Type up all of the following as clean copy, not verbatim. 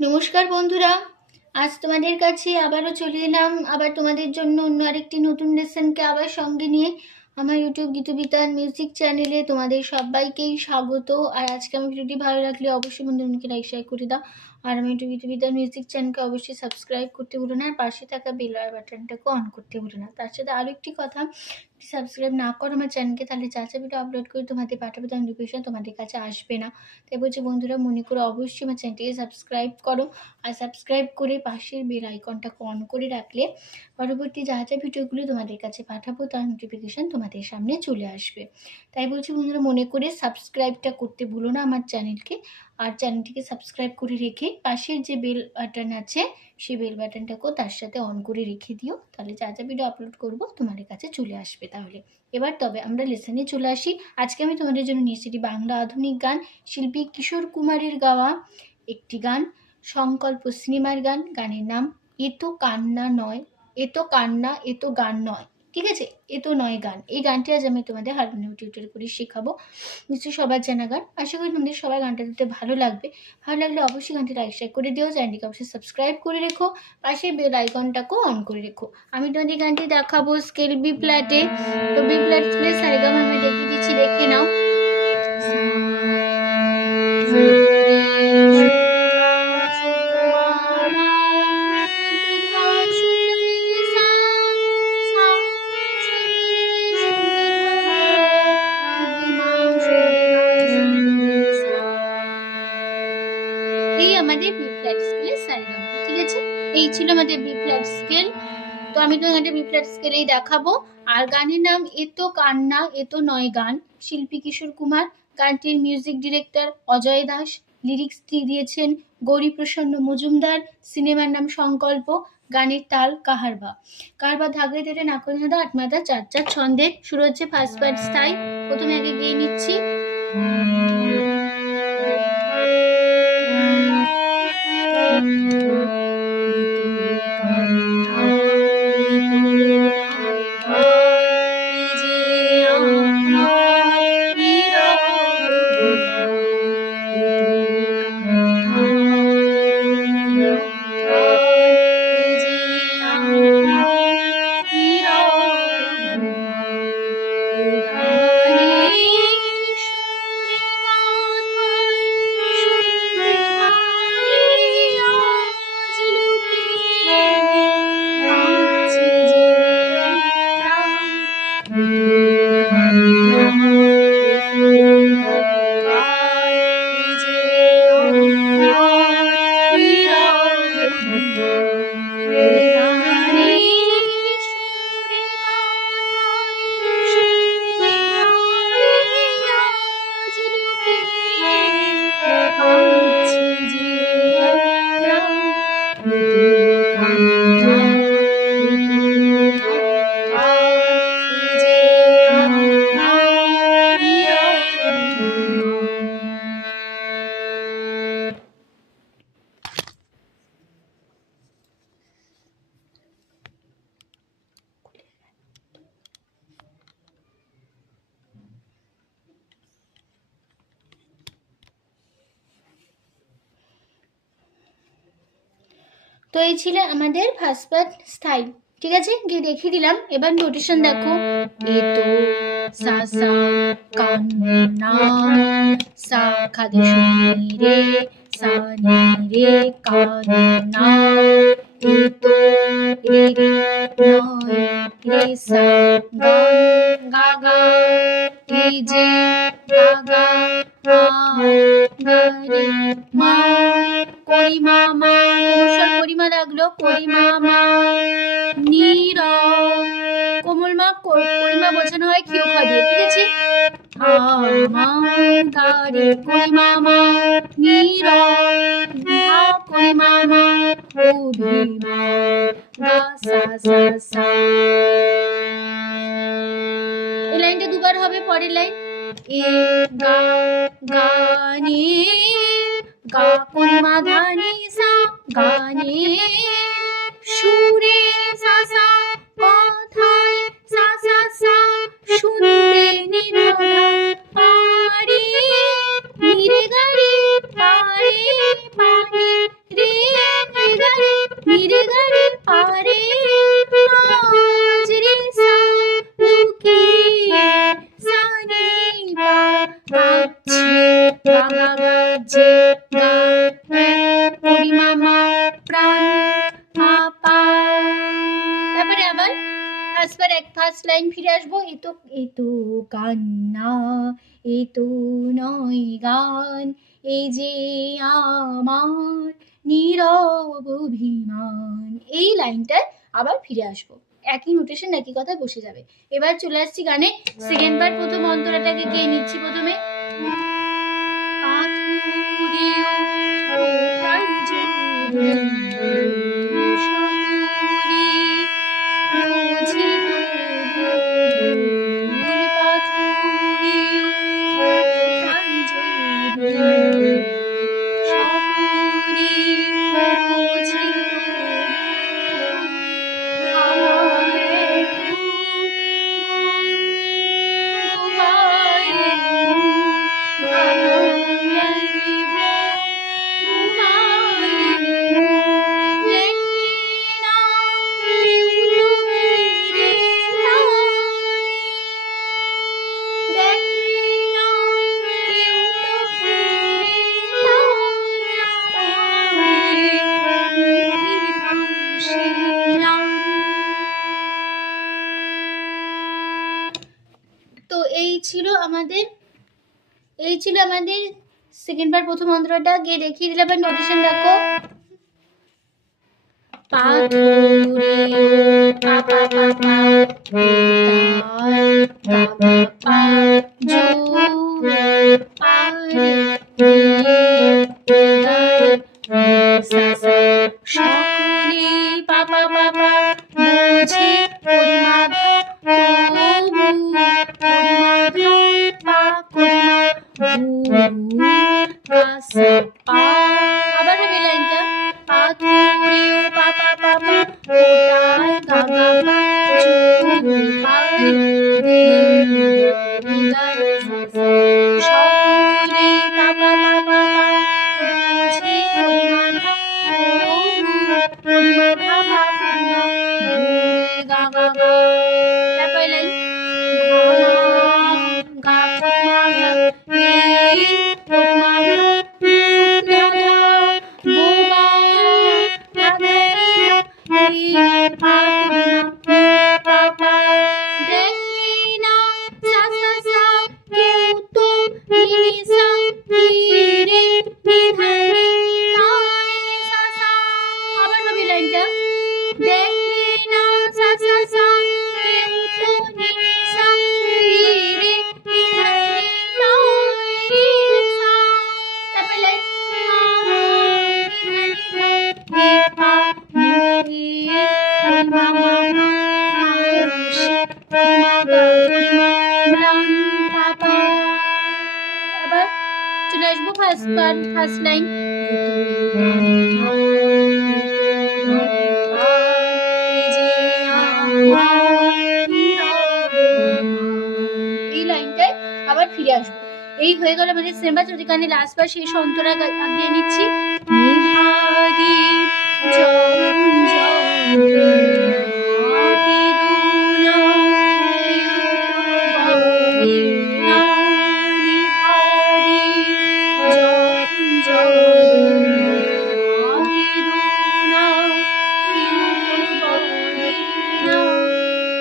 নমস্কার বন্ধুরা, আজ তোমাদের কাছে আবারও চলে এলাম আবার তোমাদের জন্য অন্য আরেকটি নতুন লেসনকে আবার সঙ্গে নিয়ে। আমার ইউটিউব গীতবিতান মিউজিক চ্যানেলে তোমাদের সবাইকেই স্বাগত। আর আজকে আমার ভিডিওটি ভালো লাগলে অবশ্যই বন্ধুদেরকে লাইক শেয়ার করে দাও। আর আমার ইউটিউব গীতবিতান মিউজিক চ্যানেলকে অবশ্যই সাবস্ক্রাইব করতে ভুলো না, আর পাশে থাকা বেল বাটনটাকে অন করতে ভুলো না। তার সাথে আরও একটি কথা, সাবস্ক্রাইব না করো আমার চ্যানেলকে, তাহলে যা যা ভিডিও আপলোড করে তোমাদের পাঠাবো তার নোটিফিকেশন তোমাদের কাছে আসবে না। তাই বলছি বন্ধুরা, মনে করে অবশ্যই আমার চ্যানেলটিকে সাবস্ক্রাইব করো, আর সাবস্ক্রাইব করে পাশের বেল আইকনটাকে অন করে রাখলে পরবর্তী যা যা ভিডিওগুলো তোমাদের কাছে পাঠাবো তার নোটিফিকেশান তোমাদের সামনে চলে আসবে। তাই বলছি বন্ধুরা, মনে করে সাবস্ক্রাইবটা করতে ভুলো না আমার চ্যানেলকে, আর চ্যানেলটিকে সাবস্ক্রাইব করে রেখে পাশের যে বেল বাটন আছে সেই বেল বাটনটাকেও তার সাথে অন করে রেখে দিও, তাহলে যা যা ভিডিও আপলোড করবো তোমাদের কাছে চলে আসবে। তাহলে এবার তবে আমরা লেসনে চলে আসি। আজকে আমি তোমাদের জন্য নিয়ে এসেছি বাংলা আধুনিক গান, শিল্পী কিশোর কুমারের গাওয়া একটি গান, সংকল্প সিনেমার গান। গানের নাম এ তো কান্না নয়, এ তো কান্না, এ তো গান নয়, ঠিক আছে, এ তো নয় গান। এই গানটি আজ আমি তোমাদের হারমোনিয়াম টিউটর করে শেখাবো। নিশ্চয়ই সবার জানা গান, আশা করি তোমাদের সবাই গানটা দিতে ভালো লাগবে। ভালো লাগলে অবশ্যই গানটি লাইক শেয়ার করে দিও, চ্যানেলটিকে অবশ্যই সাবস্ক্রাইব করে রেখো, পাশে বেল আইকনটাকেও অন করে রেখো। আমি তোমাদের গানটি দেখাবো স্কেল বি ফ্ল্যাটে। তো বি ফ্ল্যাট স্কেলে সারেগামা আমি দেখিয়ে দিচ্ছি, দেখে নাও। এই আমাদের বি ফ্ল্যাট স্কেলের সারেগামা, ঠিক আছে, এই ছিল আমাদের বি ফ্ল্যাট স্কেল। তো আমি তোমাদের বি ফ্ল্যাট স্কেলেই দেখাবো। আর গানের নাম এ তো কান্না, এ তো নয় গান, শিল্পী কিশোর কুমার, গানটির music director Ajay Das, lyrics দিয়েছেন গৌরীপ্রসন্ন মজুমদার, সিনেমার নাম সংকল্প, গানের তাল কাহারবা। কাহারবা ধাগে ধরে নাকলধাঁধা আটমাদা চার চার ছন্দে, শুরু হচ্ছে ফার্স্ট পার্ট স্থায়ী। প্রথমে আগে গিয়ে নিচ্ছি। তো এই ছিল আমাদের ফার্স্ট পার্ট স্থায়ী, ঠিক আছে, গিয়ে দেখিয়ে দিলাম। এবার নোটেশন দেখো। এ তো সা সা কান্না, সা খাদে শুনি রে, সা নি রে কান্না, এ তো রে রে নয় রে সা গান গা গা, এ যে গা গা আ গা রে মা, করিমা মা, কোমল করিমা লাগলো, করিমা মা, নীর কোমল মা, করিমা বোঝানো হয় ক্ষীয় খ দিয়ে, ঠিক আছে, মা গা রে করিমা মা, নীর করিমা মা, অভিমা গা সা সা সা। এই লাইনটা দুবার হবে, পরের লাইন এ গা গা নি গা করিমা ধা নি সা, গানে সুরে সা সা, কথায় সা সা সা, শুনতে নিরালা পারে, নিরে গারে পারে পারে রে গা গা যে গা পরিমা মা প্রাণ পা পা। তারপরে আবার ফার্স্ট লাইন ফিরে আসবো। এ তো কান্না, এ তো নয় গান, এই যে আমার নীরব অভিমান। এই লাইনটায় আবার ফিরে আসবো, একই নোটেশন একই কথা বসে যাবে। এবার চলে আসছি গানে সেকেন্ড পার্ট। প্রথম অন্তরাটাকে গেয়ে নিচ্ছি প্রথমে। তো এই ছিল আমাদের সেকেন্ড পার্ট প্রথম অন্তরাটা। গিয়ে দেখিয়ে দিলে আবার নোটেশন দেখো। পা ধরে পা পা পা পা পা পা জো পা রে সা সা সকলে পা পা পা পা বোঝে পরিমা আবার হবে লাইনটা। পা ধরে পা পা পা পা ওটায় গা গা গা চু পা রে গা সকলে পা পা পা পা বোঝে পরিমা পরিমা গা গা গা। তারপরে লাইন গা গা চলে আসবো ফার্স্ট লাইন। এই লাইনটায় আবার ফিরে আসবো। এই হয়ে গেল আমাদের সিনেমা। যদি কানে লাস্ট বার শেষ অন্তরা দিয়ে নিচ্ছি।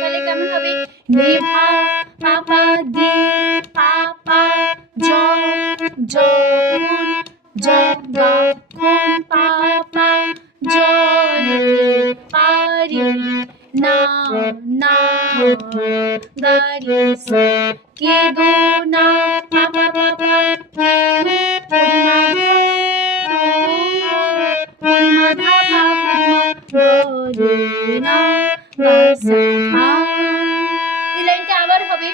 তাহলে কেমন হবে? নিভা পাপা দি পাপা জ জ গা কোন পাপা জ পারি না না গারি সা কে দো না পাপা পাপা পরিমা না এই লাইনটা আবার হবে।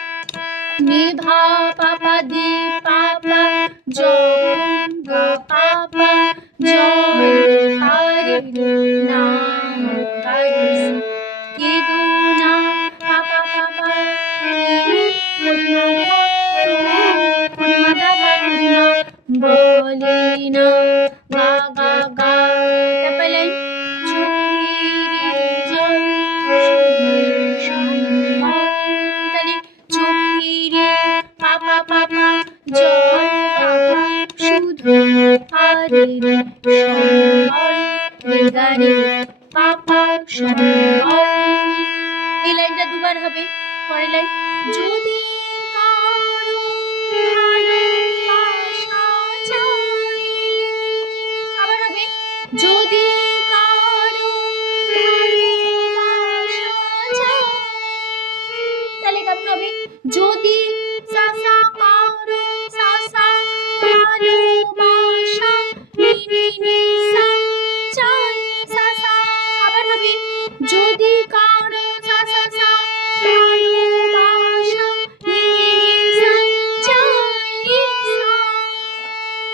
নিভা পাপা দি পাপা জ গা পাপা জ পারি না কে দো না পাপা পাপা বলে না গা গা গা। তারপর লাইন চোখের পাপা পাপা জল রে রে সম্বল রে গা রে পাপা সম্বল। এই লাইনটা দুবার হবে। পরের লাইন যদি কারো ভালোবাসা চাই, আবার হবে যদি কারো ভালোবাসা চাই, তাহলে কেমন হবে যদি সা সা কারো সা সা ভালোবাসা নি নি নি সা চাই সা সা। আবার হবে যদি কারো সা সা সা ভালোবাসা নি নি নি সা চাই সা।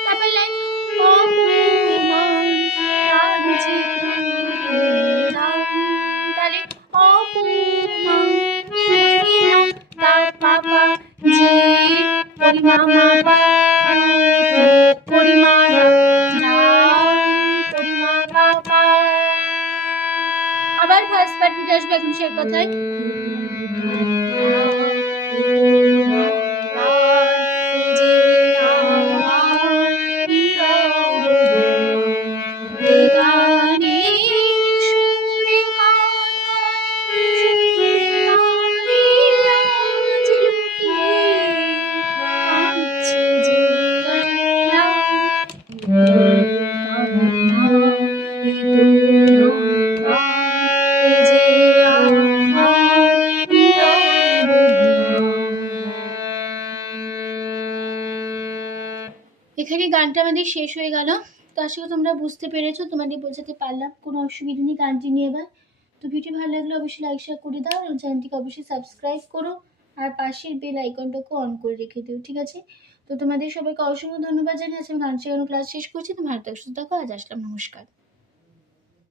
তারপর লাইন অপমান তার যে করলাম, তাহলে অপমান তার পাপা যে পরিমামা পরিমাণা পরিমা পাপা। আবার ফার্স্ট পার্ট ফিরে আসবে এখন সে কথায়। এখানে গানটা আমাদের শেষ হয়ে গেল। তো আশা করি তোমরা বুঝতে পেরেছো, তোমাদের বোঝাতে পারলাম, কোনো অসুবিধা নেই গানটি নিয়ে। এবার তো ভিডিও ভালো লাগলে অবশ্যই লাইক শেয়ার করে দাও, আর চ্যানেলটিকে অবশ্যই সাবস্ক্রাইব করো, আর পাশের বেল আইকনটাকে অন করে রেখে দিও, ঠিক আছে? তো তোমাদের সবাইকে অসংখ্য ধন্যবাদ জানিয়ে আমি গান শেখানো ক্লাস শেষ করছি। তোমার হাতে সুস্থ থাকো, আজ আসলাম, নমস্কার।